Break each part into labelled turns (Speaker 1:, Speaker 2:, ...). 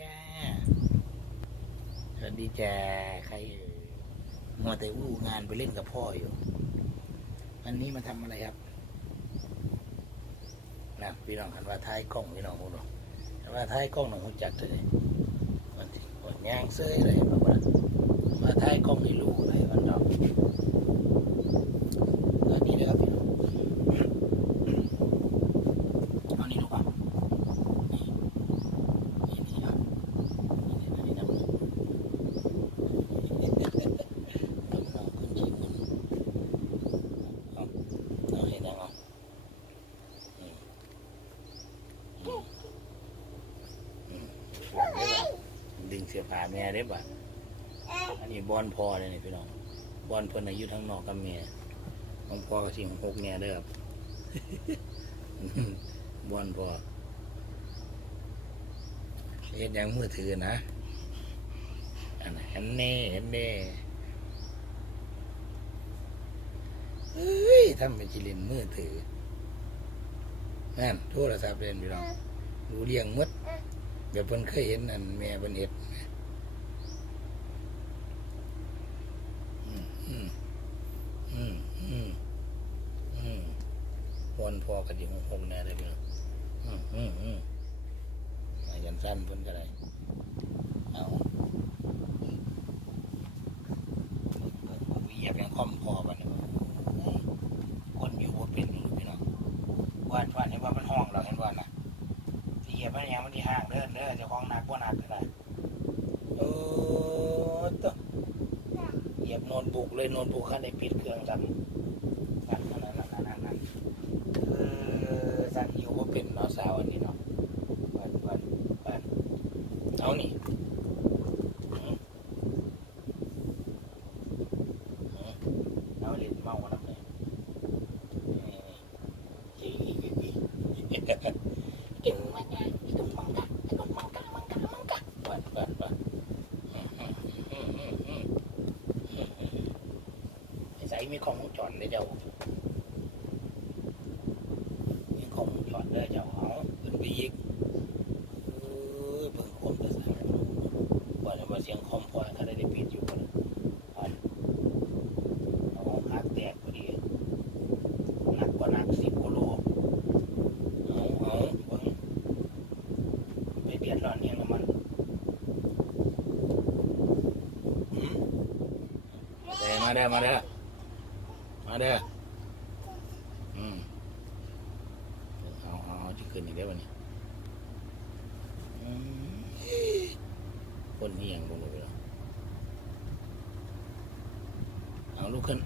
Speaker 1: จ้า สวัสดีจ้า ใครเอ่ยมัวแต่อู้งานไปเล่นกับพ่ออยู่ วันนี้มาทำอะไรครับนะพี่น้องหันว่าท้ายกล้องพี่น้องพูดว่าหันว่าท้ายกล้องหนึ่งเขาจัดเลยวันที่วันย่างเซ้ยเลยบอกว่าว่าท้ายกล้องให้ลูกเลยวันดอกสวัสดีนะครับพี่น้องเอานี่ดูก่อนนี่นี่นี่ครับนี่นี่นี่น้ำมัน น้ำมันคุณชิมมันเอาเอาให้นั่งเอาอืมอืมอืมดึ งเสื้อผ้าแม่ได้ป่ะอันนี้บอนพอเลยนี่พี่น้องบอนเพิ่นอายุทั้งนอกกับแม่ของพ่อก็สิของหกแน่เด้อครับบอนพอเฮ็ดหยังมือถือนะอันนั้นอันแน่อันแน่เฮ้ยทำเป็นจิเลินมือถือนั่นโทรศัพท์เล่นพี่น้องดูเลี้ยงหมด เดี๋ยวเพิ่นเคยเห็นอันแม่เพิ่นเฮ็ดวนพอกันดีหกหกแน่เลยพี่น้องอืมอืมอืมยันสั้นเพิ่นก็ได้เอาเหยียบยังคอมพอกันเนี่ยคนอยู่บ่เป็นอยู่พี่น้องวานวานเห็นว่ามันห้องเราเห็นว่านะ เหยียบมันยังมันที่ห่างเด้อเด้อเจ้าของหนักบ่หนักก็ได้โอ้ตัวเหยียบโน้ตบุ๊กเลยโน้ตบุ๊กคันได้ปิดเครื่องกันนั่นนั่นนั่นนั่นนั่นนั่นเออสันอยู่บ่เป็นเนาะสาวอันนี้เนาะเปิดเปิดเปิดเอานี่เอาเล่นเมาน้ำเลยตึงมาจ้ะตึงมังกะมังกะมังกะวันวันวันใส่ มีของจอดเลยเจ้ามีของจอดเลยเจ้าเอาขึ้นไปอีกเออเบิ่งคมจะใส่ว่าจะมาเสียงคอมพอเขาได้ได้ปิดอยู่คนเอาหักแตกพอดีหนักกว่าหนักสิบกิโลเอาเอาเบิ่งไปเดือดร้อนเนี่ยงกับมันหืมเด้มาเด้ เด้อาเด้ออืมเอาเอาเอาที่ขึ้นอีกได้อวันนี้อืมคนเฮียงคนเลยเหรอเอาลุกขึ้น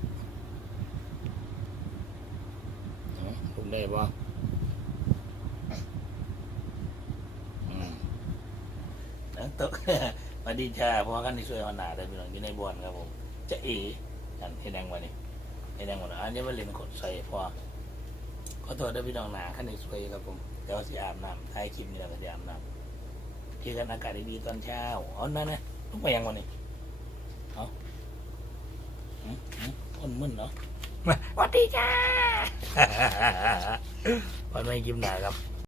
Speaker 1: เอาลุกได้บ่อืมนังตกมาดีจ้าพราะว่ากันที่ช่วยเอาหนาได้พี่น้องอยู่ในบอลครับผมจะเอกันให้แดงวันนี้ ให้แดงหมดอันนี้ว่าเล่นกดใส่พอขอโทษด้วยพี่น้องหนาขั้นในช่วยครับผมเดี๋ยวสิอาบน้ำท้ายคลิปนี้เราก็จะอาบน้ำเจอกันอากาศดีตอนเช้าเอานั่นนะลุกไปยังวันนี้เอาอืมอืมคนมึนเนาะสวัสดีจ้าวันไม่กิมหนาครับ